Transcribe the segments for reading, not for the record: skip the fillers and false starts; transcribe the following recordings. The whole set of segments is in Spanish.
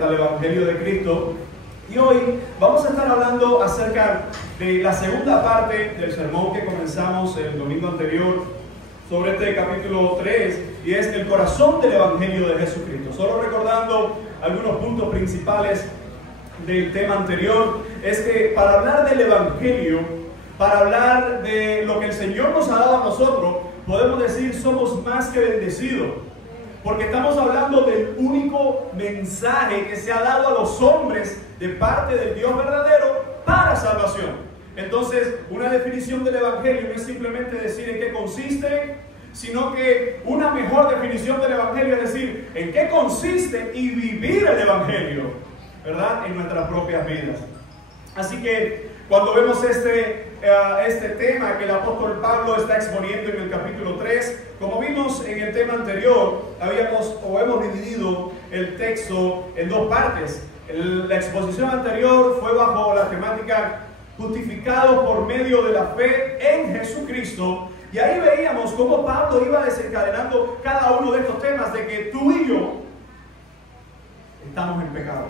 respecto al Evangelio de Cristo. Y hoy vamos a estar hablando acerca de la segunda parte del sermón que comenzamos el domingo anterior sobre este capítulo 3, y es el corazón del Evangelio de Jesucristo. Solo recordando algunos puntos principales del tema anterior, es que para hablar del Evangelio, para hablar de lo que el Señor nos ha dado a nosotros, podemos decir somos más que bendecidos, porque estamos hablando del único mensaje que se ha dado a los hombres de parte del Dios verdadero para salvación. Entonces, una definición del Evangelio no es simplemente decir en qué consiste, sino que una mejor definición del Evangelio es decir en qué consiste y vivir el Evangelio, ¿verdad?, en nuestras propias vidas. Así que cuando vemos este tema que el apóstol Pablo está exponiendo en el capítulo 3, como vimos en el tema anterior, hemos dividido el texto en dos partes. La exposición anterior fue bajo la temática justificados por medio de la fe en Jesucristo, y ahí veíamos cómo Pablo iba desencadenando cada uno de estos temas de que tú y yo estamos en pecado.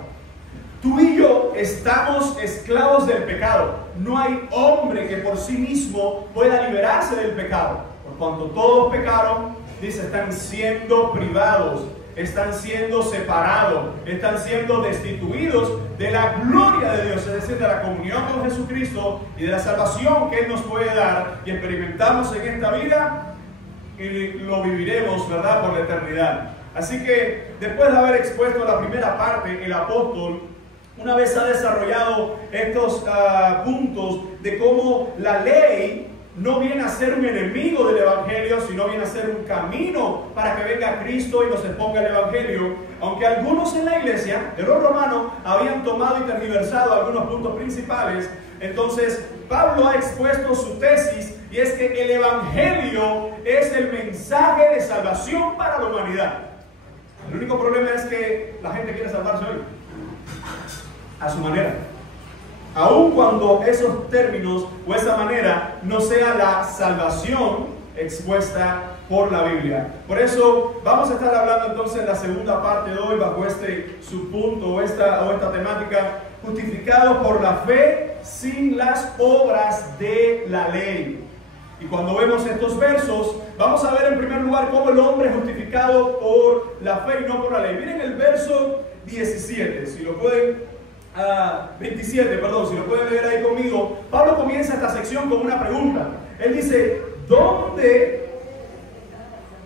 Tú y yo estamos esclavos del pecado. No hay hombre que por sí mismo pueda liberarse del pecado. Por cuanto todos pecaron, dice, están siendo privados, están siendo separados, están siendo destituidos de la gloria de Dios, es decir, de la comunión con Jesucristo y de la salvación que Él nos puede dar, y experimentamos en esta vida y lo viviremos, ¿verdad?, por la eternidad. Así que después de haber expuesto la primera parte, el apóstol, una vez ha desarrollado estos puntos de cómo la ley no viene a ser un enemigo del Evangelio, sino viene a ser un camino para que venga Cristo y nos exponga el Evangelio. Aunque algunos en la iglesia de los romanos habían tomado y tergiversado algunos puntos principales, entonces Pablo ha expuesto su tesis, y es que el Evangelio es el mensaje de salvación para la humanidad. El único problema es que la gente quiere salvarse hoy a su manera, aun cuando esos términos o esa manera no sea la salvación expuesta por la Biblia. Por eso vamos a estar hablando entonces en la segunda parte de hoy bajo este subpunto o esta temática, justificados por la fe sin las obras de la ley. Y cuando vemos estos versos, vamos a ver en primer lugar cómo el hombre es justificado por la fe y no por la ley. Miren el verso 17, si lo pueden 27, perdón, si lo pueden leer ahí conmigo. Pablo comienza esta sección con una pregunta. Él dice, ¿dónde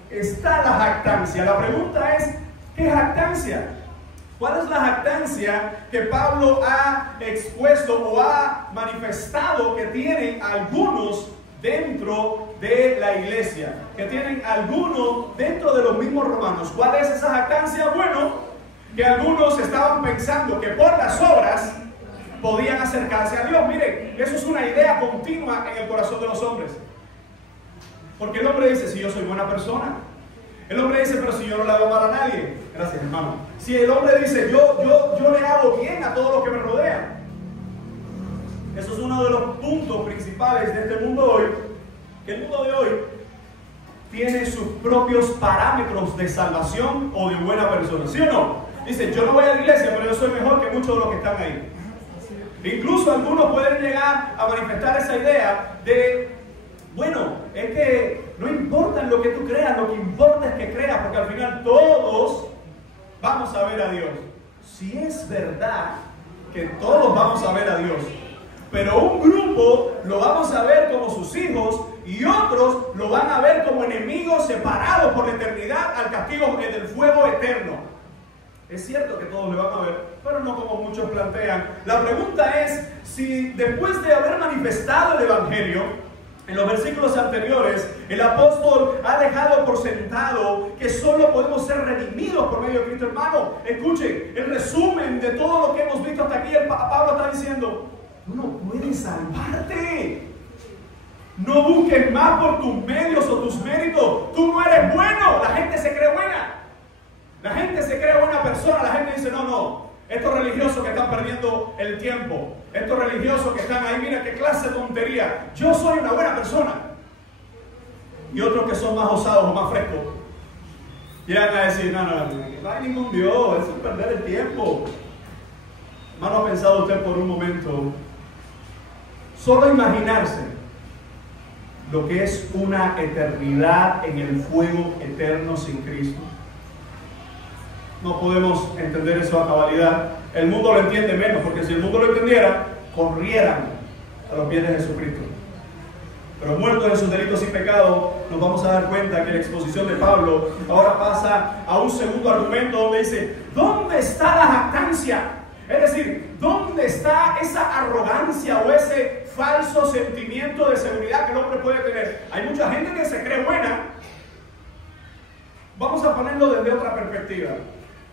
está la jactancia? La pregunta es, ¿qué jactancia? ¿Cuál es la jactancia que Pablo ha expuesto o ha manifestado que tienen algunos dentro de la iglesia, que tienen algunos dentro de los mismos romanos? ¿Cuál es esa jactancia? Bueno, que algunos estaban pensando que por las obras podían acercarse a Dios. Miren, eso es una idea continua en el corazón de los hombres. Porque el hombre dice, si yo soy buena persona. El hombre dice, pero si yo no le hago mal a nadie. Gracias, hermano. Si el hombre dice, yo le hago bien a todos los que me rodean. Eso es uno de los puntos principales de este mundo hoy. Que el mundo de hoy tiene sus propios parámetros de salvación o de buena persona. ¿Sí o no? Dice, yo no voy a la iglesia, pero yo soy mejor que muchos de los que están ahí. Incluso algunos pueden llegar a manifestar esa idea de, bueno, es que no importa en lo que tú creas, lo que importa es que creas, porque al final todos vamos a ver a Dios. Si es verdad que todos vamos a ver a Dios, pero un grupo lo vamos a ver como sus hijos y otros lo van a ver como enemigos separados por la eternidad al castigo del fuego eterno. Es cierto que todos le van a ver, pero no como muchos plantean. La pregunta es si después de haber manifestado el Evangelio, en los versículos anteriores, el apóstol ha dejado por sentado que solo podemos ser redimidos por medio de Cristo. Hermano, escuchen, el resumen de todo lo que hemos visto hasta aquí, Pablo está diciendo, tú no puedes salvarte. No busques más por tus medios o tus méritos. Tú no eres bueno. La gente se cree buena. La gente se cree buena persona. La gente dice, no, estos religiosos que están perdiendo el tiempo, estos religiosos que están ahí, mira qué clase de tontería. Yo soy una buena persona. Y otros que son más osados o más frescos llegan a decir, no, no hay ningún Dios, eso es perder el tiempo. Hermano, ¿ha pensado usted por un momento, solo imaginarse lo que es una eternidad en el fuego eterno sin Cristo? No podemos entender eso a cabalidad. El mundo lo entiende menos, porque si el mundo lo entendiera, corrieran a los pies de Jesucristo. Pero muertos en sus delitos y pecados, nos vamos a dar cuenta que la exposición de Pablo ahora pasa a un segundo argumento donde dice, ¿dónde está la jactancia? Es decir, ¿dónde está esa arrogancia o ese falso sentimiento de seguridad que el hombre puede tener? Hay mucha gente que se cree buena. Vamos a ponerlo desde otra perspectiva.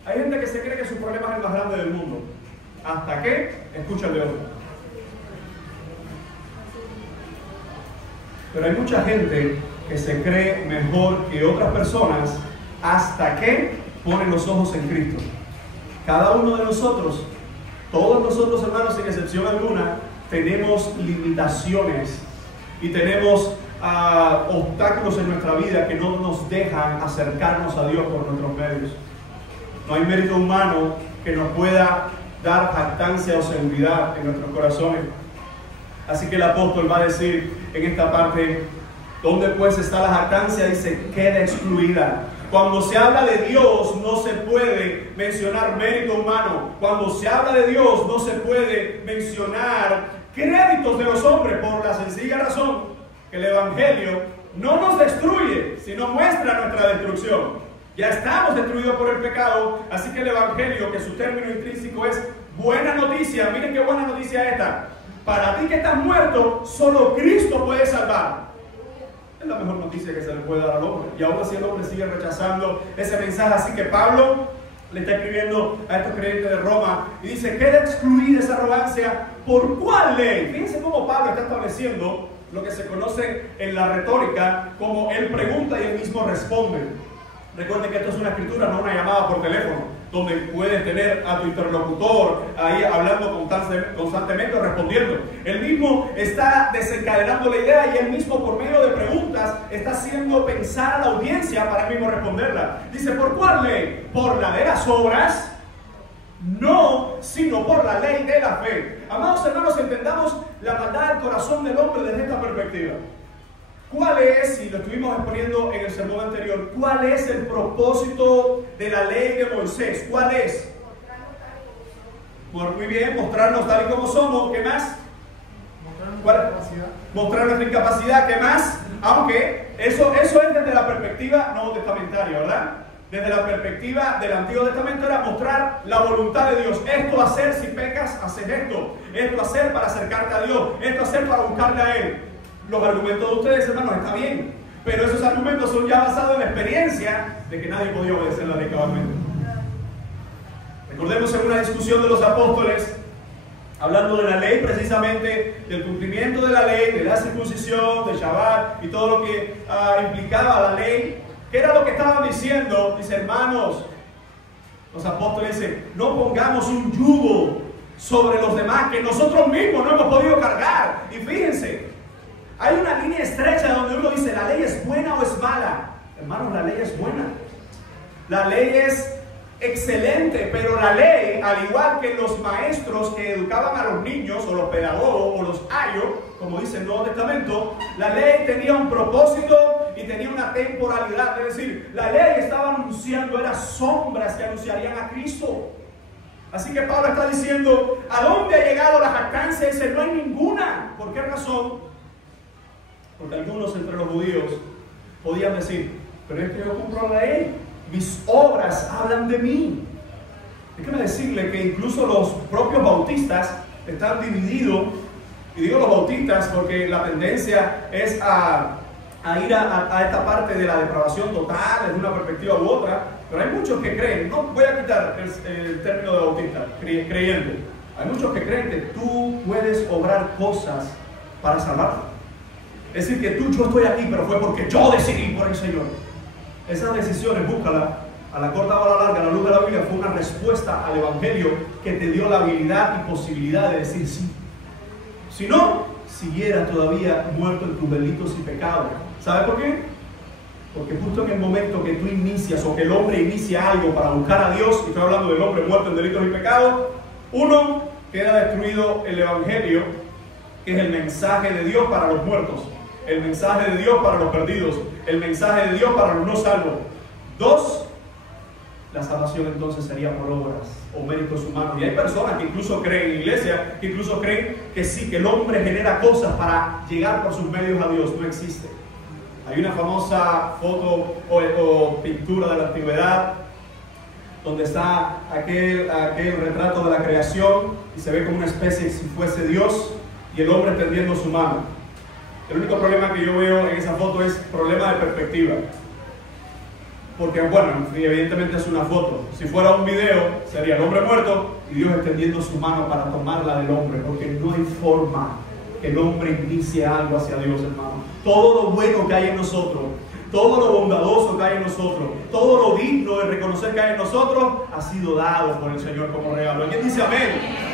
Hay gente que se cree que su problema es el más grande del mundo. ¿Hasta que escucha el de otro? Pero hay mucha gente que se cree mejor que otras personas hasta que ponen los ojos en Cristo. Cada uno de nosotros, todos nosotros hermanos, sin excepción alguna, tenemos limitaciones y tenemos obstáculos en nuestra vida que no nos dejan acercarnos a Dios por nuestros medios. No hay mérito humano que nos pueda dar jactancia o seguridad en nuestros corazones. Así que el apóstol va a decir en esta parte, ¿dónde pues está la jactancia? Dice, queda excluida. Cuando se habla de Dios no se puede mencionar mérito humano. Cuando se habla de Dios no se puede mencionar créditos de los hombres, por la sencilla razón que el Evangelio no nos destruye, sino muestra nuestra destrucción. Ya estamos destruidos por el pecado, así que el Evangelio, que su término intrínseco es buena noticia. Miren qué buena noticia esta. Para ti que estás muerto, solo Cristo puede salvar. Es la mejor noticia que se le puede dar al hombre. Y aún así el hombre sigue rechazando ese mensaje. Así que Pablo le está escribiendo a estos creyentes de Roma y dice, queda excluida esa arrogancia. ¿Por cuál ley? Fíjense cómo Pablo está estableciendo lo que se conoce en la retórica como él pregunta y él mismo responde. Recuerden que esto es una escritura, no una llamada por teléfono, donde puedes tener a tu interlocutor ahí hablando constantemente, respondiendo. Él mismo está desencadenando la idea y él mismo por medio de preguntas está haciendo pensar a la audiencia para él mismo responderla. Dice, ¿por cuál ley? ¿Por la de las obras? No, sino por la ley de la fe. Amados hermanos, entendamos la maldad del corazón del hombre desde esta perspectiva. ¿Cuál es, y lo estuvimos exponiendo en el sermón anterior, cuál es el propósito de la ley de Moisés? ¿Cuál es? Muy bien, mostrarnos tal y como somos. ¿Qué más? Mostrar nuestra incapacidad. ¿Qué más? Aunque eso es desde la perspectiva nuevo testamentaria, ¿verdad? Desde la perspectiva del Antiguo Testamento era mostrar la voluntad de Dios. Esto hacer si pecas, hacer esto. Esto hacer para acercarte a Dios. Esto hacer para buscarle a Él. Los argumentos de ustedes, hermanos, está bien, pero esos argumentos son ya basados en la experiencia de que nadie podía obedecer la ley cabalmente. Recordemos en una discusión de los apóstoles, hablando de la ley precisamente, del cumplimiento de la ley, de la circuncisión, de Shabbat y todo lo que implicaba la ley. ¿Qué era lo que estaban diciendo? Dice, hermanos, los apóstoles dicen, no pongamos un yugo sobre los demás que nosotros mismos no hemos podido cargar. Y fíjense, hay una línea estrecha donde uno dice, ¿la ley es buena o es mala? Hermanos, la ley es buena. La ley es excelente, pero la ley, al igual que los maestros que educaban a los niños, o los pedagogos, o los ayos, como dice el Nuevo Testamento, la ley tenía un propósito y tenía una temporalidad. Es decir, la ley estaba anunciando, eran sombras que anunciarían a Cristo. Así que Pablo está diciendo, ¿a dónde ha llegado la jactancia? Dice, no hay ninguna. ¿Por qué razón? Porque algunos entre los judíos podían decir, pero es que yo cumplo la ley, mis obras hablan de mí. Déjeme decirle que incluso los propios bautistas están divididos, y digo los bautistas porque la tendencia es a ir a esta parte de la depravación total desde una perspectiva u otra, pero hay muchos que creen, no voy a quitar el término de bautista, creyente, hay muchos que creen que tú puedes obrar cosas para salvarte. Es decir, que yo estoy aquí, pero fue porque yo decidí por el Señor. Esas decisiones, búscala, a la corta o a la larga, a la luz de la Biblia, fue una respuesta al Evangelio que te dio la habilidad y posibilidad de decir sí. Si no, siguieras todavía muerto en tus delitos y pecados. ¿Sabe por qué? Porque justo en el momento que tú inicias o que el hombre inicia algo para buscar a Dios, y estoy hablando del hombre muerto en delitos y pecados, uno, queda destruido el evangelio, que es el mensaje de Dios para los muertos, el mensaje de Dios para los perdidos, el mensaje de Dios para los no salvos. Dos, la salvación entonces sería por obras o méritos humanos. Y hay personas que incluso creen, iglesia, que incluso creen que sí, que el hombre genera cosas para llegar por sus medios a Dios. No existe. Hay una famosa foto o pintura de la antigüedad donde está aquel retrato de la creación y se ve como una especie si fuese Dios y el hombre extendiendo su mano. El único problema que yo veo en esa foto es problema de perspectiva. Porque, bueno, evidentemente es una foto. Si fuera un video, sería el hombre muerto y Dios extendiendo su mano para tomarla del hombre, porque no hay forma que el hombre inicie algo hacia Dios, hermano. Todo lo bueno que hay en nosotros, todo lo bondadoso que hay en nosotros, todo lo digno de reconocer que hay en nosotros, ha sido dado por el Señor como regalo. ¿Quién dice amén?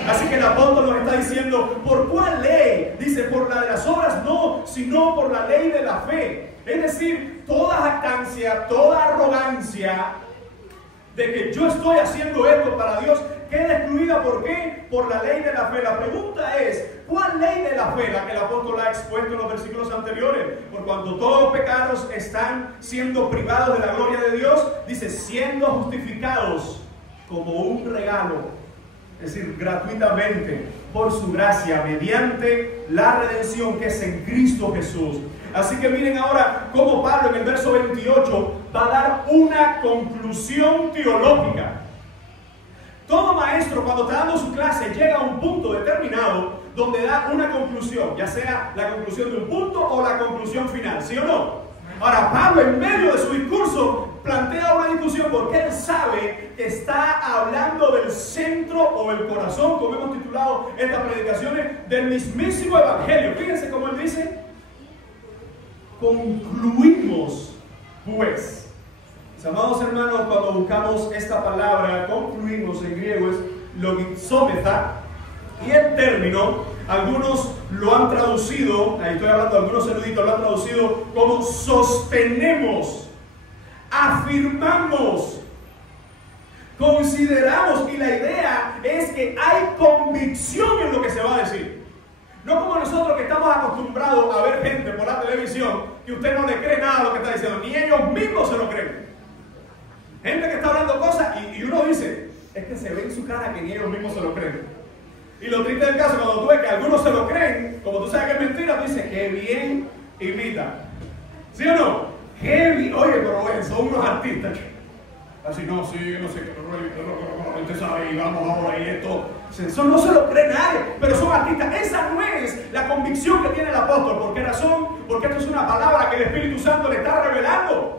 Así que el apóstol nos está diciendo, ¿por cuál ley? Dice, por la de las obras no, sino por la ley de la fe. Es decir, toda jactancia, toda arrogancia de que yo estoy haciendo esto para Dios, queda excluida. ¿Por qué? Por la ley de la fe. La pregunta es, ¿cuál ley de la fe? La que el apóstol ha expuesto en los versículos anteriores. Por cuanto todos los pecados están siendo privados de la gloria de Dios, dice, siendo justificados como un regalo. Es decir, gratuitamente, por su gracia, mediante la redención que es en Cristo Jesús. Así que miren ahora cómo Pablo en el verso 28 va a dar una conclusión teológica. Todo maestro, cuando está dando su clase, llega a un punto determinado donde da una conclusión, ya sea la conclusión de un punto o la conclusión final, ¿sí o no? Ahora, Pablo en medio de su discurso plantea una discusión porque él sabe que está hablando del centro o el corazón, como hemos titulado estas predicaciones, del mismísimo evangelio. Fíjense cómo él dice, concluimos pues. Mis amados hermanos, cuando buscamos esta palabra, concluimos en griego es logizometa, y el término, algunos lo han traducido, ahí estoy hablando, algunos eruditos lo han traducido como sostenemos, afirmamos, consideramos, y la idea es que hay convicción en lo que se va a decir. No como nosotros que estamos acostumbrados a ver gente por la televisión que usted no le cree nada a lo que está diciendo, ni ellos mismos se lo creen. Gente que está hablando cosas y uno dice, es que se ve en su cara que ni ellos mismos se lo creen. Y lo triste del caso, cuando tú ves que algunos se lo creen, como tú sabes que es mentira, tú dices, qué bien imita. ¿Sí o no? Qué bien. Oye, pero bueno, son unos artistas. Así, no, sí, no sé qué, usted sabe, y vamos ahora y esto. Eso no se lo cree nadie, pero son artistas. Esa no es la convicción que tiene el apóstol. ¿Por qué razón? Porque esto es una palabra que el Espíritu Santo le está revelando.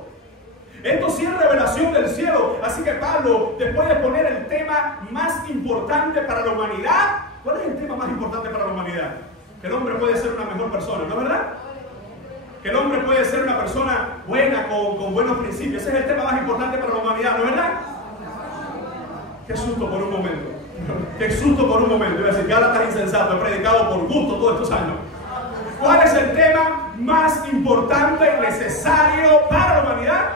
Esto sí es revelación del cielo. Así que Pablo, después de poner el tema más importante para la humanidad, ¿cuál es el tema más importante para la humanidad? Que el hombre puede ser una mejor persona, ¿no es verdad? Que el hombre puede ser una persona buena, con buenos principios. Ese es el tema más importante para la humanidad, ¿no es verdad? Qué susto por un momento. Qué susto por un momento. Iba a decir que ahora estás insensato, he predicado por gusto todos estos años. ¿Cuál es el tema más importante y necesario para la humanidad?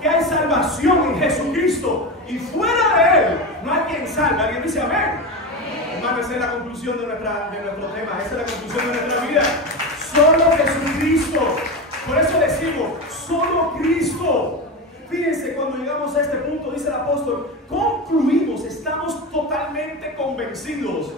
Que hay salvación en Jesucristo y fuera de Él no hay quien salve. ¿Alguien dice amén? Hermano, esa es la conclusión de nuestro tema, esa es la conclusión de nuestra vida. Solo Jesucristo. Por eso decimos, solo Cristo. Fíjense, cuando llegamos a este punto, dice el apóstol, concluimos, estamos totalmente convencidos.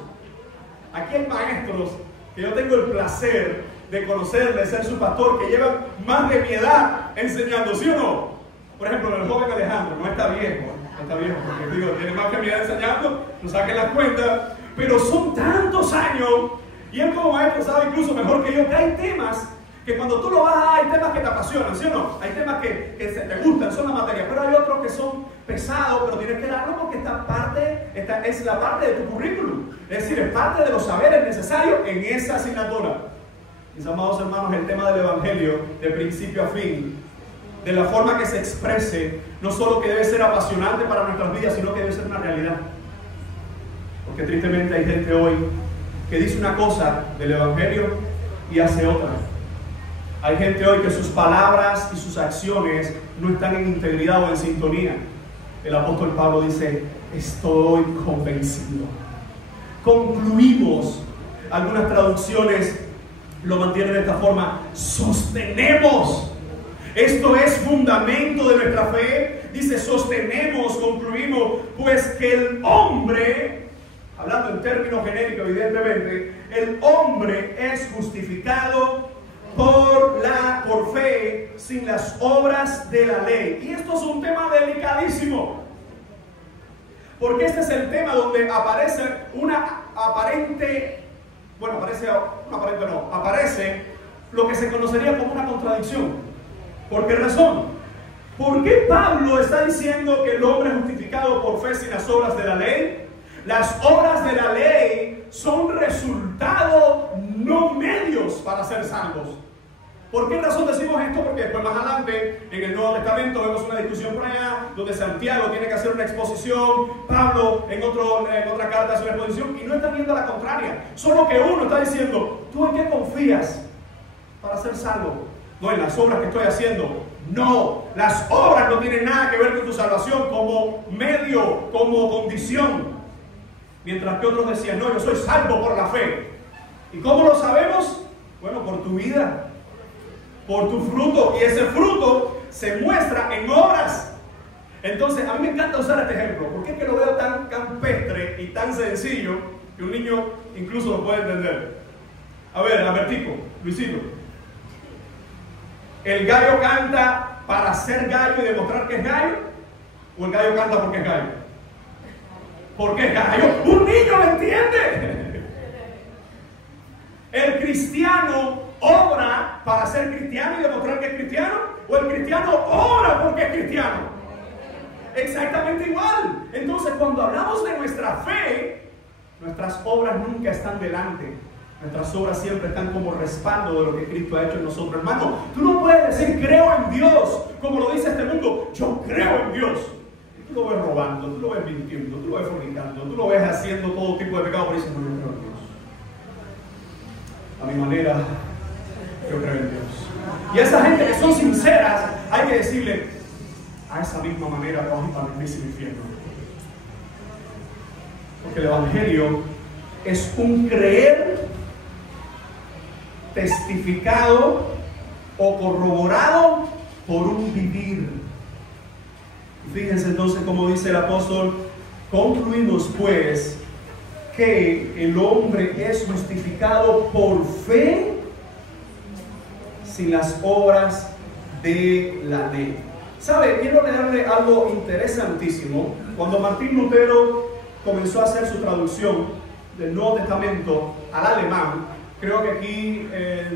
Aquí hay maestros que yo tengo el placer de conocer, de ser su pastor, que llevan más de mi edad enseñando, ¿sí o no? Por ejemplo, el joven Alejandro, no está viejo, porque digo, tiene más que mi edad enseñando, no saquen las cuentas, pero son tantos años, y él como maestro sabe incluso mejor que yo, que hay temas que cuando tú lo vas a, hay temas que te apasionan, ¿sí o no? Hay temas que te gustan, son la materia, pero hay otros que son pesados, pero tienes que darlo porque esta es la parte de tu currículum, es decir, es parte de los saberes necesarios en esa asignatura. Mis amados hermanos, el tema del evangelio, de principio a fin, de la forma que se exprese, no solo que debe ser apasionante para nuestras vidas, sino que debe ser una realidad. Porque tristemente hay gente hoy que dice una cosa del evangelio y hace otra. Hay gente hoy que sus palabras y sus acciones no están en integridad o en sintonía. El apóstol Pablo dice, estoy convencido. Concluimos. Algunas traducciones lo mantienen de esta forma, sostenemos. Esto es fundamento de nuestra fe. Dice, sostenemos, concluimos, pues que el hombre, hablando en términos genéricos evidentemente, el hombre es justificado por fe sin las obras de la ley. Y esto es un tema delicadísimo, porque este es el tema donde aparece aparece lo que se conocería como una contradicción. ¿Por qué razón? ¿Por qué Pablo está diciendo que el hombre es justificado por fe sin las obras de la ley? Las obras de la ley son resultado, no medios para ser salvos. ¿Por qué razón decimos esto? Porque después más adelante en el Nuevo Testamento vemos una discusión por allá donde Santiago tiene que hacer una exposición, Pablo en otra carta hace una exposición y no está viendo la contraria. Solo que uno está diciendo, ¿tú en qué confías para ser salvo? No, en las obras que estoy haciendo. No, las obras no tienen nada que ver con tu salvación como medio, como condición. Mientras que otros decían, no, yo soy salvo por la fe. ¿Y cómo lo sabemos? Bueno, por tu vida, por tu fruto, y ese fruto se muestra en obras. Entonces, a mí me encanta usar este ejemplo, porque es que lo veo tan campestre y tan sencillo que un niño incluso lo puede entender. A ver, Albertico, Luisito, ¿el gallo canta para ser gallo y demostrar que es gallo? ¿O el gallo canta porque es gallo? Porque es gallo. Un niño lo entiende. El cristiano obra para ser cristiano y demostrar que es cristiano, o el cristiano obra porque es cristiano. Exactamente igual. Entonces, cuando hablamos de nuestra fe, nuestras obras nunca están delante. Nuestras obras siempre están como respaldo de lo que Cristo ha hecho en nosotros. Hermano, tú no puedes decir creo en Dios, como lo dice este mundo, yo creo en Dios. Tú lo ves robando, tú lo ves mintiendo, tú lo ves fornicando, tú lo ves haciendo todo tipo de pecado, pero dices, no, yo creo en Dios. A mi manera, yo creo en Dios. Y a esa gente que son sinceras, hay que decirle, a esa misma manera te vas a ir al infierno. Porque el Evangelio es un creer testificado o corroborado por un vivir. Fíjense entonces cómo dice el apóstol, concluimos pues que el hombre es justificado por fe sin las obras de la ley. ¿Sabe? Quiero leerle algo interesantísimo. Cuando Martín Lutero comenzó a hacer su traducción del Nuevo Testamento al alemán, creo que aquí,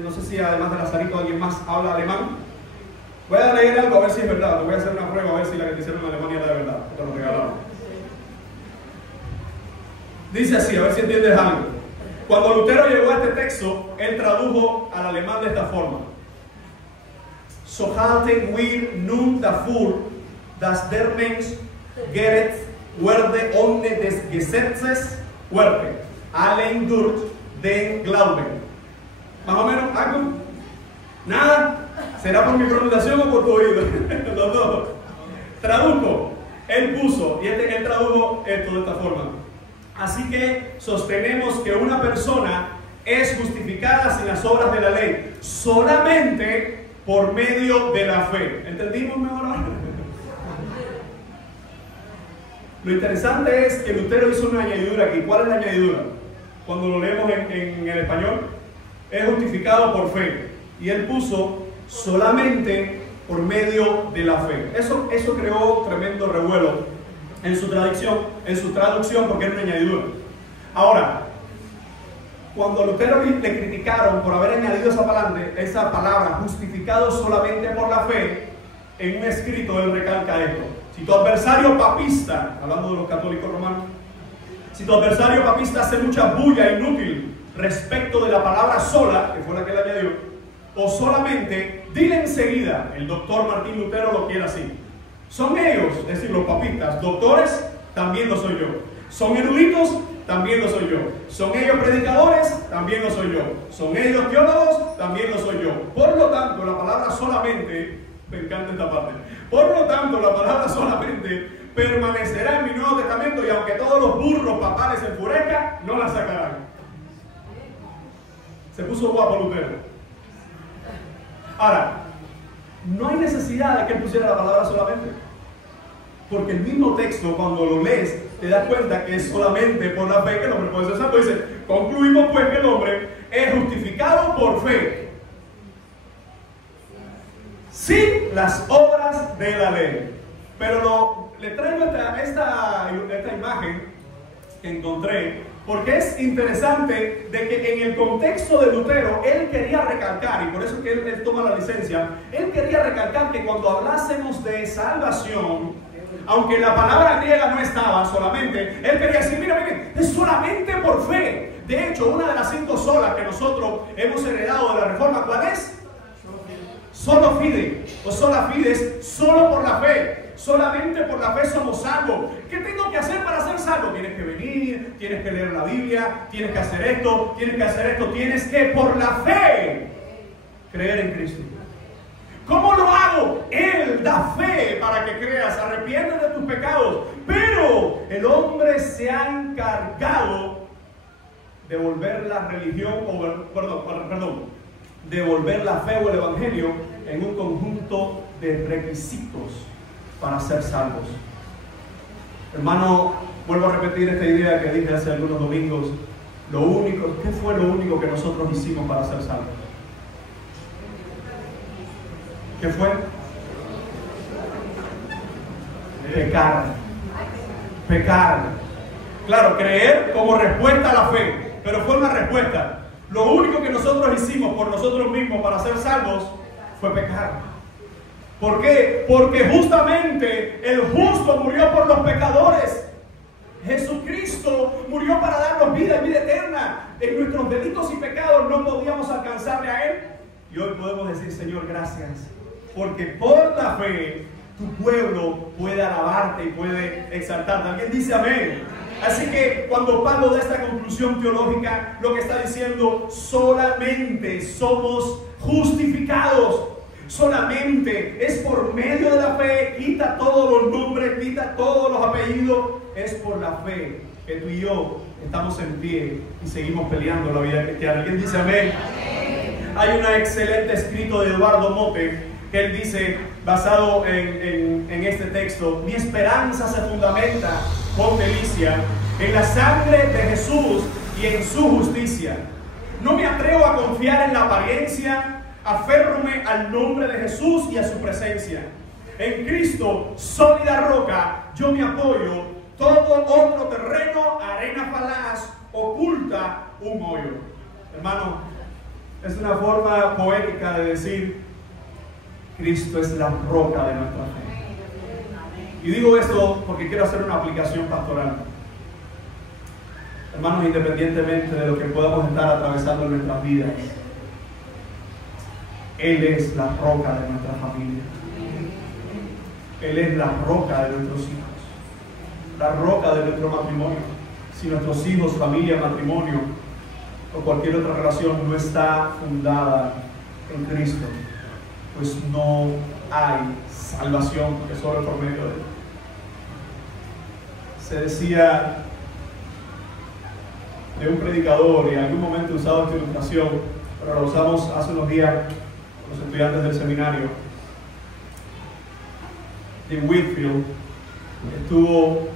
no sé si además de Lazarito alguien más habla alemán. Voy a leer algo a ver si es verdad. Voy a hacer una prueba a ver si la que te hicieron en Alemania era de verdad. Te lo regalaron. Dice así, a ver si entiendes algo. Cuando Lutero llegó a este texto, él tradujo al alemán de esta forma: So halten wir nun dafür, dass der Mensch gerät werde ohne des Gesetzes werde, allein durch den Glauben. Más o menos, algo. Nada. ¿Será por mi pronunciación o por tu oído? Los dos. Traduzco. Él puso, y él tradujo esto de esta forma. Así que sostenemos que una persona es justificada sin las obras de la ley, solamente por medio de la fe. ¿Entendimos mejor ahora? Lo interesante es que Lutero hizo una añadidura aquí. ¿Cuál es la añadidura? Cuando lo leemos en el español, es justificado por fe. Y él puso solamente por medio de la fe. Eso creó tremendo revuelo en su traducción porque era una añadidura. Ahora, cuando a Lutero le criticaron por haber añadido esa palabra, justificado solamente por la fe, en un escrito él recalca esto: si tu adversario papista, hablando de los católicos romanos, si tu adversario papista hace mucha bulla inútil respecto de la palabra sola, que fue la que él añadió, o solamente, dile enseguida, el doctor Martín Lutero lo quiere así. Son ellos, es decir, los papistas, doctores, también lo soy yo. Son eruditos, también lo soy yo. ¿Son ellos predicadores? También lo soy yo. ¿Son ellos teólogos? También lo soy yo. Por lo tanto, la palabra solamente, me encanta esta parte, por lo tanto, la palabra solamente permanecerá en mi Nuevo Testamento, y aunque todos los burros papales se enfurezcan, no la sacarán. Se puso guapo Lutero. Ahora, no hay necesidad de que él pusiera la palabra solamente, porque el mismo texto, cuando lo lees, te das cuenta que es solamente por la fe que el hombre puede ser salvo. Dice, concluimos pues que el hombre es justificado por fe, sin las obras de la ley. Pero le traigo esta imagen que encontré, porque es interesante de que en el contexto de Lutero, él quería recalcar, y por eso que él toma la licencia, él quería recalcar que cuando hablásemos de salvación, aunque la palabra griega no estaba solamente, él quería decir, mira, miren, es solamente por fe. De hecho, una de las 5 solas que nosotros hemos heredado de la Reforma, ¿cuál es? Solo fide, o sola fides, solo por la fe. Solamente por la fe somos salvos. ¿Qué tengo que hacer para ser salvo? Tienes que venir, tienes que leer la Biblia, tienes que hacer esto, tienes que hacer esto, tienes que por la fe creer en Cristo. ¿Cómo lo hago? Él da fe para que creas, arrepiéntete de tus pecados. Pero el hombre se ha encargado de volver la religión, de volver la fe o el evangelio en un conjunto de requisitos para ser salvos. Hermano, vuelvo a repetir esta idea que dije hace algunos domingos. ¿Qué fue lo único que nosotros hicimos para ser salvos? ¿Qué fue? Pecar. Pecar. Claro, creer como respuesta a la fe, pero fue una respuesta. Lo único que nosotros hicimos por nosotros mismos para ser salvos fue pecar. ¿Por qué? Porque justamente el justo murió por los pecadores. Jesucristo murió para darnos vida y vida eterna. En nuestros delitos y pecados no podíamos alcanzarle a Él. Y hoy podemos decir, Señor, gracias. Porque por la fe tu pueblo puede alabarte y puede exaltarte. ¿Alguien dice amén? Así que cuando Pablo da esta conclusión teológica, lo que está diciendo, solamente somos justificados. Solamente es por medio de la fe. Quita todos los nombres, quita todos los apellidos. Es por la fe que tú y yo estamos en pie y seguimos peleando la vida cristiana. ¿Alguien dice amén? Hay un excelente escrito de Eduardo Mote que él dice, basado en este texto: mi esperanza se fundamenta con delicia en la sangre de Jesús y en su justicia. No me atrevo a confiar en la apariencia. Aférrome al nombre de Jesús y a su presencia. En Cristo, sólida roca, yo me apoyo. Todo otro terreno, arena falaz, oculta un hoyo. Hermano, es una forma poética de decir, Cristo es la roca de nuestra fe. Y digo esto porque quiero hacer una aplicación pastoral. Hermanos, independientemente de lo que podamos estar atravesando en nuestras vidas, Él es la roca de nuestra familia. Él es la roca de nuestros hijos, la roca de nuestro matrimonio. Si nuestros hijos, familia, matrimonio o cualquier otra relación no está fundada en Cristo, pues no hay salvación, porque solo es por medio de Él. Se decía de un predicador, y en algún momento he usado esta ilustración, pero la usamos hace unos días los estudiantes del seminario. De Whitfield estuvo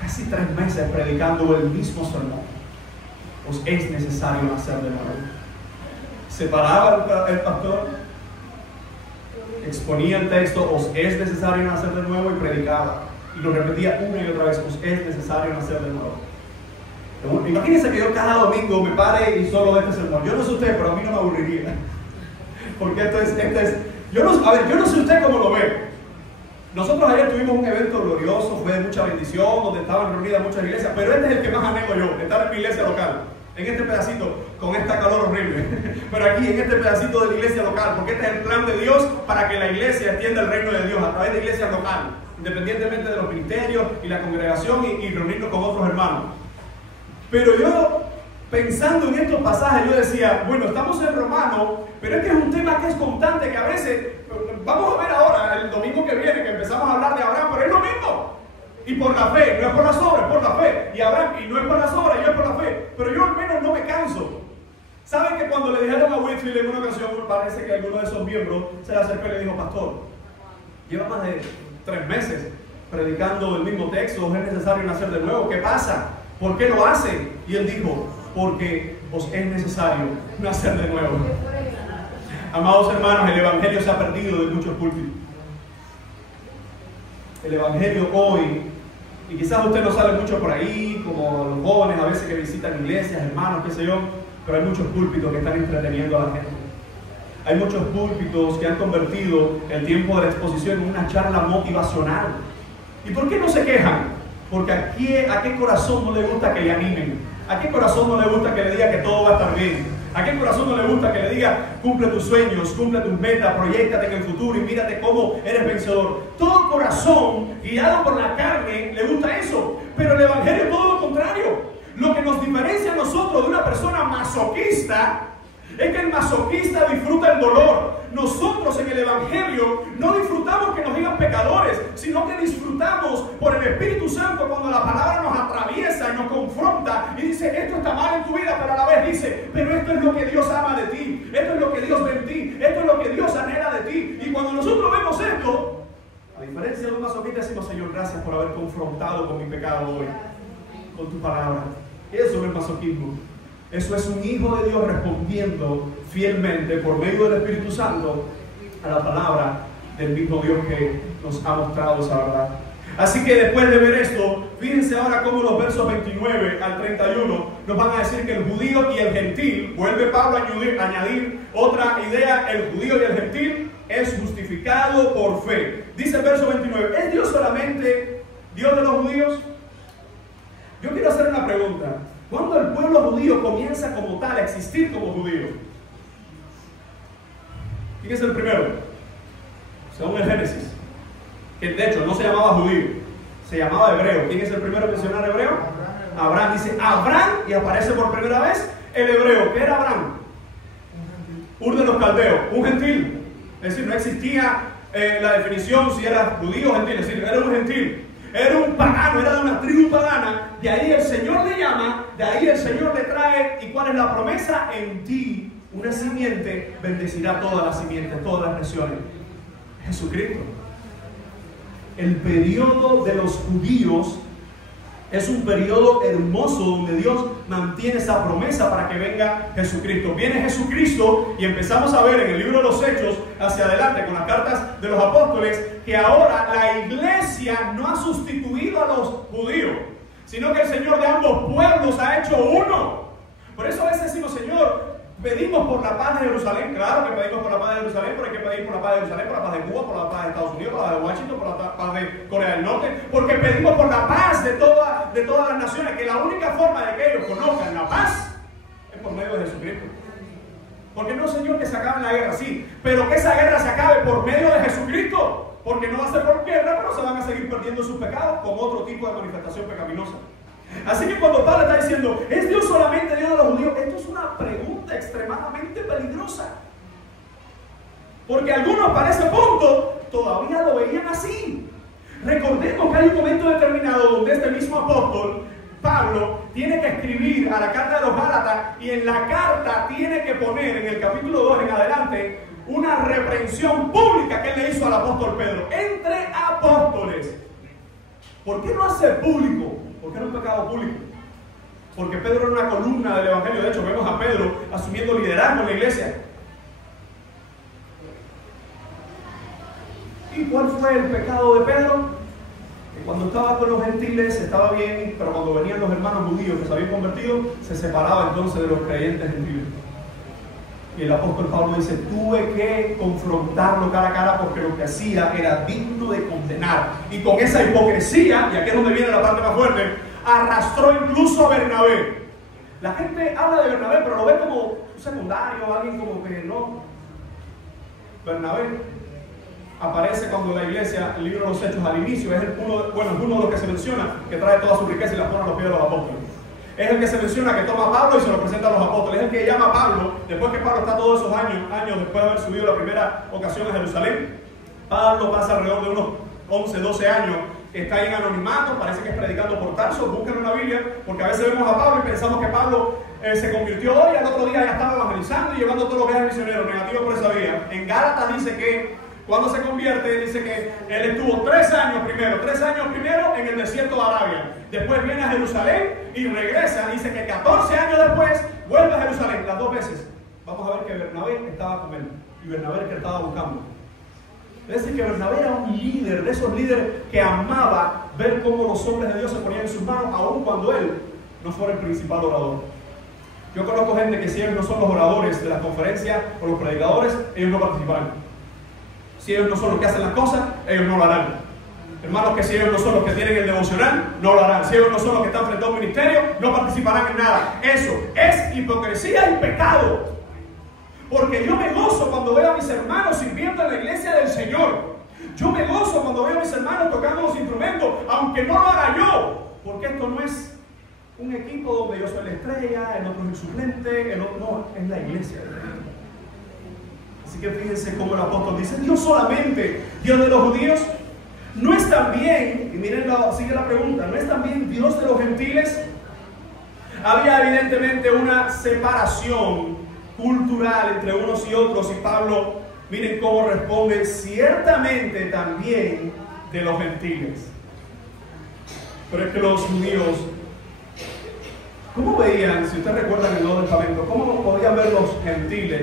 casi 3 meses predicando el mismo sermón. Os es necesario nacer de nuevo. Se paraba el pastor, exponía el texto, os es necesario nacer de nuevo, y predicaba, y lo repetía una y otra vez, os es necesario nacer de nuevo. Imagínense que yo cada domingo me pare y solo este sermón. Yo no sé usted, pero a mí no me aburriría. Porque esto es yo no sé usted cómo lo ve. Nosotros ayer tuvimos un evento glorioso, fue de mucha bendición, donde estaban reunidas muchas iglesias, pero este es el que más anhelo yo, estar en mi iglesia local, en este pedacito, con esta calor horrible, pero aquí en este pedacito de la iglesia local, porque este es el plan de Dios para que la iglesia extienda el reino de Dios a través de iglesias locales, independientemente de los ministerios y la congregación, y reunirnos con otros hermanos. Pero yo, pensando en estos pasajes, yo decía, bueno, estamos en Romanos, pero es que es un tema que es constante, que a veces, vamos a ver ahora, el domingo que viene, que empezamos a hablar de Abraham, pero es lo mismo. Y por la fe, no es por las obras, es por la fe. Y Abraham, y no es por las obras, yo es por la fe. Pero yo al menos no me canso. ¿Saben que cuando le dijeron a Whitfield en una ocasión, parece que alguno de esos miembros se le acercó y le dijo, pastor, lleva más de 3 meses predicando el mismo texto, ¿es necesario nacer de nuevo? ¿Qué pasa? ¿Por qué lo hace? Y él dijo, porque os es necesario nacer de nuevo. Amados hermanos, el evangelio se ha perdido de muchos púlpitos. El evangelio hoy, y quizás usted no sale mucho por ahí, como los jóvenes a veces que visitan iglesias, hermanos, qué sé yo, pero hay muchos púlpitos que están entreteniendo a la gente. Hay muchos púlpitos que han convertido el tiempo de la exposición en una charla motivacional. ¿Y por qué no se quejan? Porque a qué corazón no le gusta que le animen, a qué corazón no le gusta que le diga que todo va a estar bien, a qué corazón no le gusta que le diga cumple tus sueños, cumple tus metas, proyéctate en el futuro y mírate cómo eres vencedor. Todo corazón guiado por la carne le gusta eso, pero el evangelio es todo lo contrario. Lo que nos diferencia a nosotros de una persona masoquista es que el masoquista disfruta el dolor. Nosotros en el evangelio no disfrutamos que nos digan pecadores, sino que disfrutamos por el Espíritu Santo cuando la palabra nos atraviesa y nos confronta y dice, esto está mal en tu vida, pero a la vez dice, pero esto es lo que Dios ama de ti, esto es lo que Dios ve en ti, esto es lo que Dios anhela de ti. Y cuando nosotros vemos esto, a diferencia de un masoquista, decimos, Señor, gracias por haber confrontado con mi pecado hoy, con tu palabra. Eso no es masoquismo. Eso es un hijo de Dios respondiendo fielmente por medio del Espíritu Santo a la palabra del mismo Dios que nos ha mostrado esa verdad. Así que después de ver esto, fíjense ahora cómo los versos 29 al 31 nos van a decir que el judío y el gentil, vuelve Pablo a añadir otra idea, el judío y el gentil es justificado por fe. Dice el verso 29, ¿es Dios solamente Dios de los judíos? Yo quiero hacer una pregunta. ¿Cuándo el pueblo judío comienza como tal a existir como judío? ¿Quién es el primero? Según el Génesis, que de hecho no se llamaba judío, se llamaba hebreo. ¿Quién es el primero en mencionar hebreo? Abraham. Dice Abraham y aparece por primera vez el hebreo. ¿Qué era Abraham? Ur de los caldeos, un gentil. Es decir, no existía la definición si era judío o gentil, es decir, era un gentil. Era un pagano, era de una tribu pagana. De ahí el Señor le llama, de ahí el Señor le trae. ¿Y cuál es la promesa? En ti, una simiente, bendecirá todas las simientes, todas las naciones. Jesucristo. El periodo de los judíos es un periodo hermoso donde Dios mantiene esa promesa para que venga Jesucristo. Viene Jesucristo y empezamos a ver en el libro de los Hechos hacia adelante con las cartas de los apóstoles que ahora la iglesia no ha sustituido a los judíos, sino que el Señor de ambos pueblos ha hecho uno. Por eso a veces decimos, Señor, pedimos por la paz de Jerusalén. Claro que pedimos por la paz de Jerusalén, pero hay que pedir por la paz de Jerusalén, por la paz de Cuba, por la paz de Estados Unidos, por la de Washington, por la paz de Corea del Norte, porque pedimos por la paz de todas las naciones, que la única forma de que ellos conozcan la paz es por medio de Jesucristo. Porque no, Señor, que se acabe la guerra, sí, pero que esa guerra se acabe por medio de Jesucristo, porque no va a ser por guerra, pero se van a seguir perdiendo sus pecados con otro tipo de manifestación pecaminosa. Así que cuando Pablo está diciendo, ¿es Dios solamente Dios de los judíos? Esto es una pregunta extremadamente peligrosa. Porque algunos para ese punto todavía lo veían así. Recordemos que hay un momento determinado donde este mismo apóstol, Pablo, tiene que escribir a la carta de los Gálatas y en la carta tiene que poner en el capítulo 2 en adelante una reprensión pública que él le hizo al apóstol Pedro. Entre apóstoles. ¿Por qué no hacer público? ¿Por qué no es pecado público? Porque Pedro era una columna del evangelio. De hecho, vemos a Pedro asumiendo liderazgo en la iglesia. ¿Y cuál fue el pecado de Pedro? Que cuando estaba con los gentiles estaba bien, pero cuando venían los hermanos judíos que se habían convertido, se separaba entonces de los creyentes gentiles. Y el apóstol Pablo dice, tuve que confrontarlo cara a cara porque lo que hacía era digno de condenar. Y con esa hipocresía, y aquí es donde viene la parte más fuerte, arrastró incluso a Bernabé. La gente habla de Bernabé, pero lo ve como un secundario, alguien como que no. Bernabé aparece cuando la iglesia, el libro de los Hechos al inicio, es uno de los que se menciona, que trae toda su riqueza y la pone a los pies de los apóstoles. es el que se menciona que toma a Pablo y se lo presenta a los apóstoles. Es el que llama a Pablo, después que Pablo está todos esos años después de haber subido la primera ocasión a Jerusalén. Pablo pasa alrededor de unos 11, 12 años, está ahí en anonimato, parece que es predicando por Tarso. Búsquenlo en la Biblia, porque a veces vemos a Pablo y pensamos que Pablo se convirtió hoy, al otro día ya estaba evangelizando y llevando todos los viajes misioneros, negativo por esa vía. En Gálatas dice que cuando se convierte, dice que él estuvo 3 años primero en el desierto de Arabia. Después viene a Jerusalén y regresa. Dice que 14 años después vuelve a Jerusalén, las 2 veces. Vamos a ver que Bernabé estaba con él y Bernabé era el que estaba buscando. Es decir, que Bernabé era un líder, de esos líderes que amaba ver cómo los hombres de Dios se ponían en sus manos, aun cuando él no fuera el principal orador. Yo conozco gente que si ellos no son los oradores de las conferencias o los predicadores, ellos no participarán. Si ellos no son los que hacen las cosas, ellos no lo harán. Hermanos, que si ellos no son los que tienen el devocional, no lo harán. Si ellos no son los que están frente a un ministerio, no participarán en nada. Eso es hipocresía y pecado. Porque yo me gozo cuando veo a mis hermanos sirviendo en la iglesia del Señor. Yo me gozo cuando veo a mis hermanos tocando los instrumentos, aunque no lo haga yo. Porque esto no es un equipo donde yo soy la estrella, el otro es el suplente, el otro no, es la iglesia. Así que fíjense cómo el apóstol dice, Dios solamente, Dios de los judíos, no es también, y miren, sigue la pregunta, ¿no es también Dios de los gentiles? Había evidentemente una separación cultural entre unos y otros, y Pablo, miren cómo responde, ciertamente también de los gentiles. Pero es que los judíos, ¿cómo veían, si ustedes recuerdan el Nuevo Testamento, cómo podían ver los gentiles,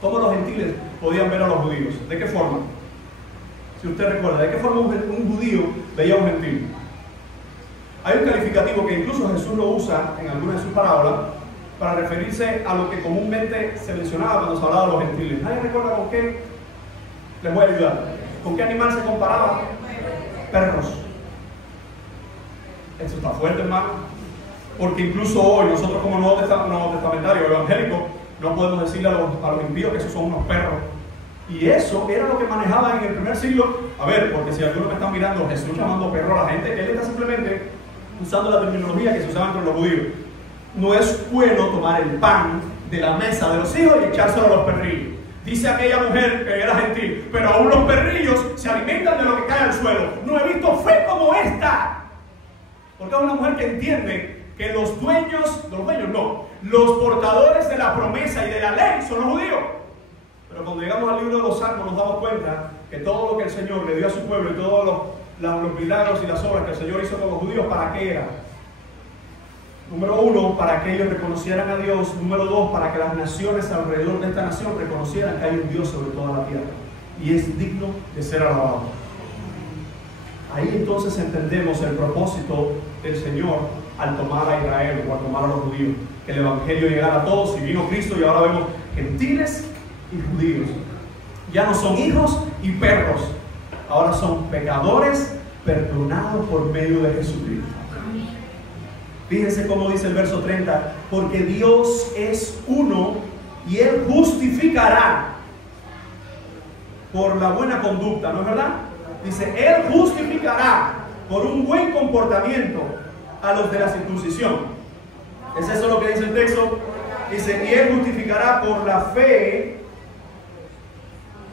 cómo los gentiles podían ver a los judíos? ¿De qué forma? Si usted recuerda, ¿de qué forma un judío veía a un gentil? Hay un calificativo que incluso Jesús lo usa en alguna de sus parábolas para referirse a lo que comúnmente se mencionaba cuando se hablaba de los gentiles. ¿Nadie recuerda con qué? Les voy a ayudar. ¿Con qué animal se comparaba? Perros. Eso está fuerte, hermano. Porque incluso hoy, nosotros como nuevo testamentario evangélico, no podemos decirle a los impíos que esos son unos perros. Y eso era lo que manejaban en el primer siglo. A ver, porque si algunos me están mirando, Jesús llamando perro a la gente, él está simplemente usando la terminología que se usaba entre los judíos. No es bueno tomar el pan de la mesa de los hijos y echárselo a los perrillos. Dice aquella mujer que era gentil, pero aún los perrillos se alimentan de lo que cae al suelo. No he visto fe como esta. Porque es una mujer que entiende que los portadores de la promesa y de la ley son los judíos. Pero cuando llegamos al libro de los Salmos nos damos cuenta que todo lo que el Señor le dio a su pueblo y todos los milagros y las obras que el Señor hizo con los judíos, ¿para qué era? Número 1, para que ellos reconocieran a Dios. Número 2, para que las naciones alrededor de esta nación reconocieran que hay un Dios sobre toda la tierra y es digno de ser alabado. Ahí entonces entendemos el propósito del Señor al tomar a Israel o al tomar a los judíos, que el evangelio llegara a todos. Y vino Cristo y ahora vemos gentiles y judíos. Ya no son hijos y perros, ahora son pecadores perdonados por medio de Jesucristo. Fíjense cómo dice el verso 30, porque Dios es uno y Él justificará por la buena conducta, ¿no es verdad? Dice, Él justificará por un buen comportamiento a los de la circuncisión. ¿Es eso lo que dice el texto? Dice, y Él justificará por la fe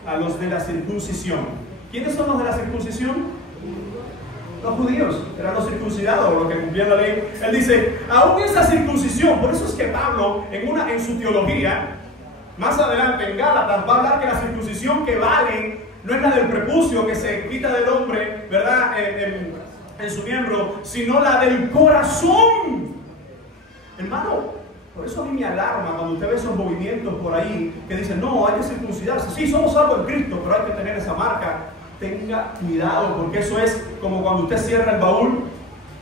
a los de la circuncisión. ¿Quiénes son los de la circuncisión? Los judíos, eran los circuncidados, los que cumplían la ley. Él dice, aún esa circuncisión, por eso es que Pablo, en su teología, más adelante en Gálatas, va a hablar que la circuncisión que vale no es la del prepucio que se quita del hombre, ¿verdad? En su miembro, sino la del corazón. Hermano, por eso a mí me alarma cuando usted ve esos movimientos por ahí que dicen, no, hay que circuncidarse. Sí, somos salvos en Cristo, pero hay que tener esa marca. Tenga cuidado, porque eso es como cuando usted cierra el baúl,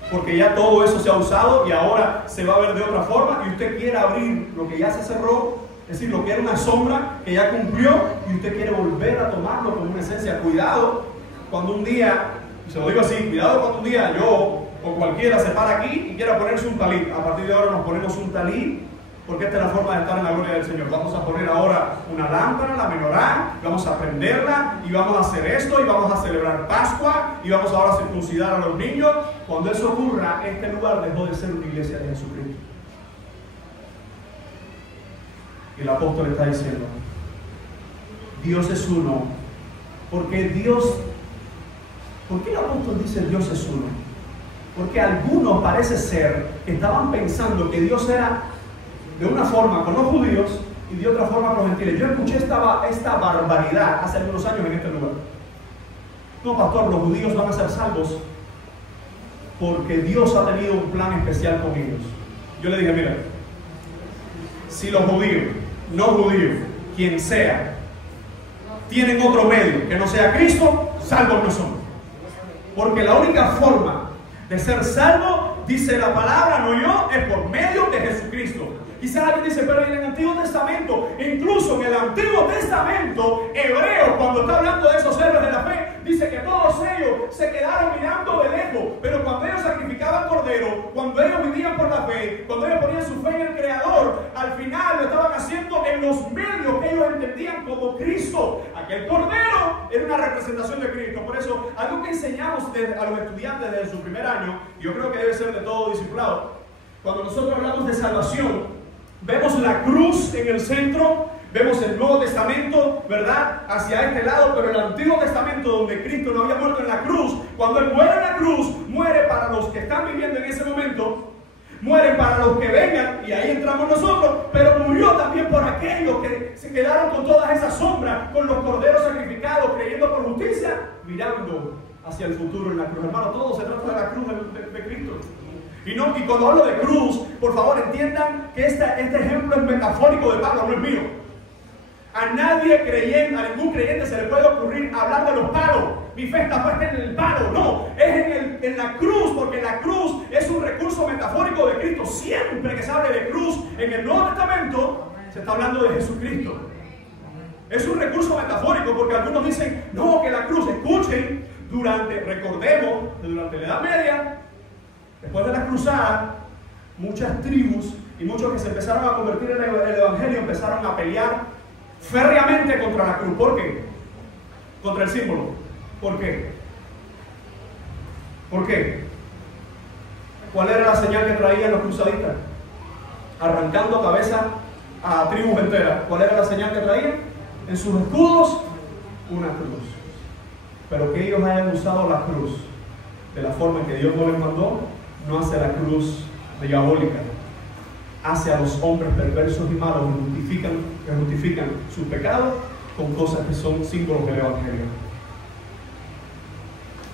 porque ya todo eso se ha usado y ahora se va a ver de otra forma, y usted quiere abrir lo que ya se cerró, es decir, lo que era una sombra que ya cumplió, y usted quiere volver a tomarlo como una esencia. Cuidado cuando un día, se lo digo así, cuidado cuando un día yo o cualquiera se para aquí y quiera ponerse un talit. A partir de ahora nos ponemos un talit Porque esta es la forma de estar en la gloria del Señor. Vamos a poner ahora una lámpara, la menorá, vamos a prenderla y vamos a hacer esto y vamos a celebrar Pascua y vamos ahora a circuncidar a los niños. Cuando eso ocurra, este lugar dejó de ser una iglesia de Jesucristo. Y el apóstol está diciendo, Dios es uno. ¿Por qué el apóstol dice Dios es uno? Porque algunos parece ser que estaban pensando que Dios era de una forma con los judíos y de otra forma con los gentiles. Yo escuché esta barbaridad hace algunos años en este lugar. No, pastor, los judíos van a ser salvos porque Dios ha tenido un plan especial con ellos. Yo le dije, mira, si los judíos, no judíos, quien sea, tienen otro medio que no sea Cristo, salvos no son. Porque la única forma de ser salvo, dice la palabra, no yo, es por medio de Jesucristo. Quizás alguien dice, pero en el Antiguo Testamento, incluso en el Antiguo Testamento, Hebreos, cuando está hablando de esos héroes de la fe, dice que todos ellos se quedaron mirando de lejos, pero cuando ellos sacrificaban cordero, cuando ellos vivían por la fe, cuando ellos ponían su fe en el Creador, al final lo estaban haciendo en los medios que ellos entendían como Cristo. Aquel cordero era una representación de Cristo. Por eso, algo que enseñamos a los estudiantes desde su primer año, yo creo que debe ser de todo discipulado, cuando nosotros hablamos de salvación, vemos la cruz en el centro, vemos el Nuevo Testamento, ¿verdad? Hacia este lado, pero el Antiguo Testamento, donde Cristo no había muerto en la cruz, cuando Él muere en la cruz, muere para los que están viviendo en ese momento, muere para los que vengan, y ahí entramos nosotros, pero murió también por aquellos que se quedaron con todas esas sombras, con los corderos sacrificados, creyendo por justicia, mirando hacia el futuro en la cruz. Hermano, todo se trata de la cruz de Cristo. Y cuando hablo de cruz, por favor entiendan que este ejemplo es metafórico de Pablo, no es mío. A ningún creyente se le puede ocurrir hablar de los palos. Mi fe está puesta en el palo. No, es en la cruz, porque la cruz es un recurso metafórico de Cristo. Siempre que se hable de cruz en el Nuevo Testamento, se está hablando de Jesucristo. Es un recurso metafórico porque algunos dicen, no, que la cruz, escuchen, recordemos, durante la Edad Media, después de la cruzada, muchas tribus y muchos que se empezaron a convertir en el Evangelio empezaron a pelear férreamente contra la cruz. ¿Por qué? Contra el símbolo. ¿Por qué? ¿Por qué? ¿Cuál era la señal que traían los cruzadistas? Arrancando cabeza a tribus enteras. ¿Cuál era la señal que traían? En sus escudos, una cruz. Pero que ellos hayan usado la cruz de la forma en que Dios no les mandó, no hace la cruz diabólica, hace a los hombres perversos y malos que justifican sus pecados con cosas que son símbolos del Evangelio.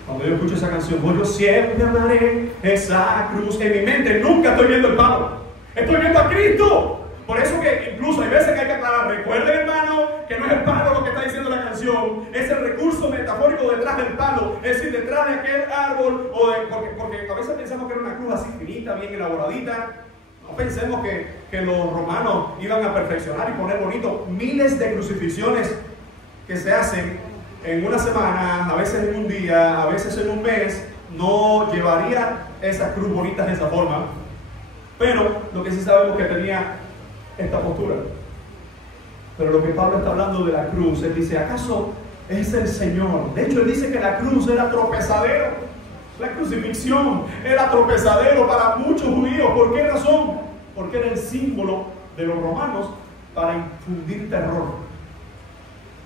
Cuando yo escucho esa canción, yo siempre amaré esa cruz, en mi mente nunca estoy viendo el palo, estoy viendo a Cristo. Por eso que incluso hay veces que hay que aclarar, recuerden, hermano, que no es el palo lo que está diciendo la canción, es el recurso metafórico detrás del palo, es decir, detrás de aquel árbol, porque a veces pensamos que era una cruz así finita, bien elaboradita. No pensemos que los romanos iban a perfeccionar y poner bonito. Miles de crucifixiones que se hacen en una semana, a veces en un día, a veces en un mes, no llevaría esas cruz bonitas de esa forma. Pero lo que sí sabemos que tenía esta postura. Pero lo que Pablo está hablando de la cruz, él dice, ¿acaso es el Señor? De hecho, él dice que la cruz era tropezadero. La crucifixión era tropezadero para muchos judíos. ¿Por qué razón? Porque era el símbolo de los romanos para infundir terror.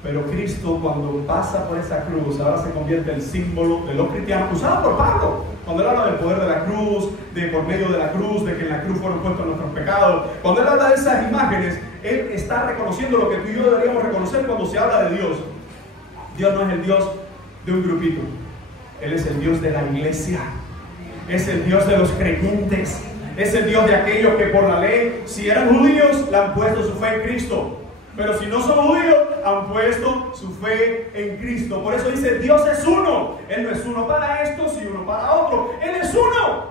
Pero Cristo, cuando pasa por esa cruz, ahora se convierte en símbolo de los cristianos, usado por Pablo. Cuando él habla del poder de la cruz, de por medio de la cruz, de que en la cruz fueron puestos nuestros pecados. Cuando él habla de esas imágenes, él está reconociendo lo que tú y yo deberíamos reconocer cuando se habla de Dios. Dios no es el Dios de un grupito. Él es el Dios de la iglesia. Es el Dios de los creyentes. Es el Dios de aquellos que por la ley, si eran judíos, le han puesto su fe en Cristo. Pero si no son judíos, han puesto su fe en Cristo. Por eso dice, Dios es uno. Él no es uno para estos y uno para otro. Él es uno.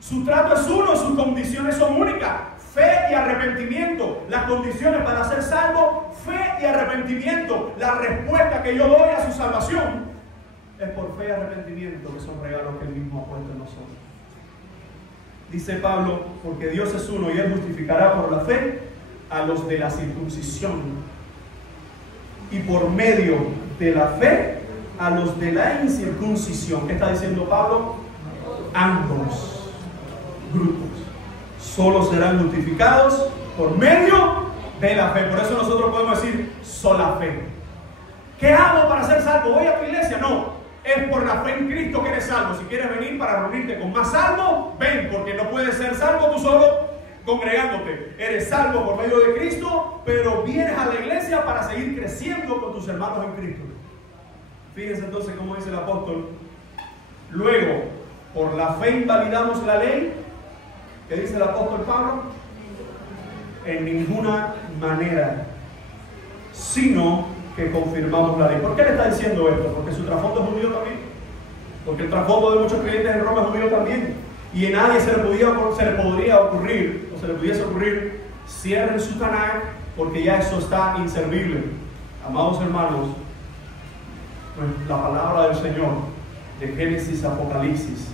Su trato es uno, sus condiciones son únicas. Fe y arrepentimiento. Las condiciones para ser salvo, fe y arrepentimiento. La respuesta que yo doy a su salvación es por fe y arrepentimiento, que son regalos que Él mismo ha puesto en nosotros. dice Pablo, porque Dios es uno y Él justificará por la fe a los de la circuncisión y por medio de la fe a los de la incircuncisión. ¿Qué está diciendo Pablo? Ambos grupos solo serán justificados por medio de la fe. Por eso nosotros podemos decir sola fe. ¿Qué hago para ser salvo? ¿Voy a tu iglesia? No, es por la fe en Cristo que eres salvo. Si quieres venir para reunirte con más salvos, ven, porque no puedes ser salvo tú solo congregándote. Eres salvo por medio de Cristo, pero vienes a la iglesia para seguir creciendo con tus hermanos en Cristo. Fíjense entonces cómo dice el apóstol. Luego, por la fe invalidamos la ley. ¿Qué dice el apóstol Pablo? En ninguna manera, sino que confirmamos la ley. ¿Por qué le está diciendo esto? Porque su trasfondo es judío también. Porque el trasfondo de muchos creyentes en Roma es judío también. Y a nadie se le pudiese ocurrir, cierren su Tanakh, porque ya eso está inservible. Amados hermanos, pues la palabra del Señor, de Génesis a Apocalipsis,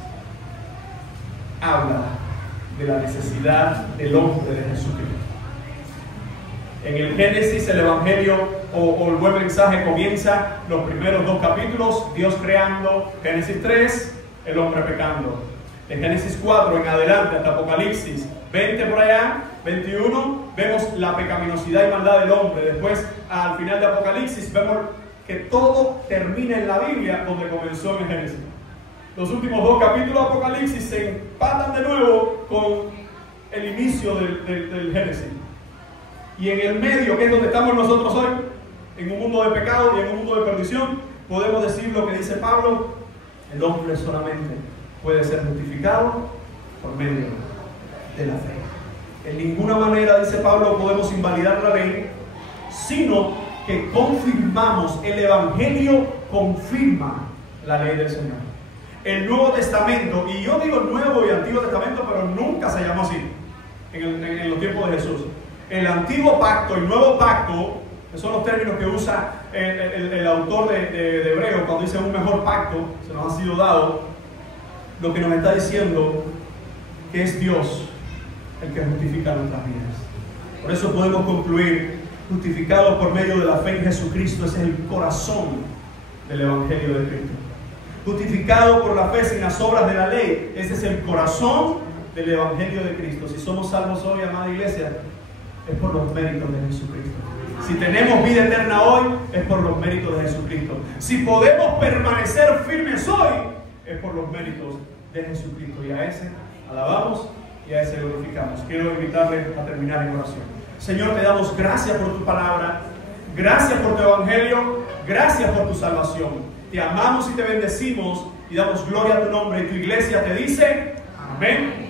habla de la necesidad del hombre de Jesucristo. En el Génesis, el Evangelio o el buen mensaje comienza los primeros 2 capítulos, Dios creando. Génesis 3, el hombre pecando. En Génesis 4 en adelante hasta Apocalipsis 20 por allá, 21, vemos la pecaminosidad y maldad del hombre. Después, al final de Apocalipsis, vemos que todo termina en la Biblia donde comenzó en Génesis. Los últimos 2 capítulos de Apocalipsis se empatan de nuevo con el inicio del Génesis. Y en el medio, que es donde estamos nosotros hoy, en un mundo de pecado y en un mundo de perdición, podemos decir lo que dice Pablo: el hombre solamente puede ser justificado por medio de la fe. En ninguna manera, dice Pablo, podemos invalidar la ley, sino que confirmamos. El Evangelio confirma la ley del Señor. El Nuevo Testamento, y yo digo Nuevo y Antiguo Testamento, pero nunca se llamó así en los tiempos de Jesús. El Antiguo Pacto y Nuevo Pacto, que son los términos que usa el autor de Hebreo cuando dice un mejor pacto, se nos ha sido dado, lo que nos está diciendo que es Dios el que justifica nuestras vidas. Por eso podemos concluir: justificados por medio de la fe en Jesucristo. Ese es el corazón del Evangelio de Cristo. Justificado por la fe sin las obras de la ley. Ese es el corazón del Evangelio de Cristo. Si somos salvos hoy, amada iglesia, es por los méritos de Jesucristo. Si tenemos vida eterna hoy, es por los méritos de Jesucristo. Si podemos permanecer firmes hoy, es por los méritos de Jesucristo. Y a ese alabamos y a ese glorificamos. Quiero invitarles a terminar en oración. Señor, te damos gracias por tu palabra, gracias por tu evangelio, gracias por tu salvación. Te amamos y te bendecimos y damos gloria a tu nombre. Y tu iglesia te dice amén.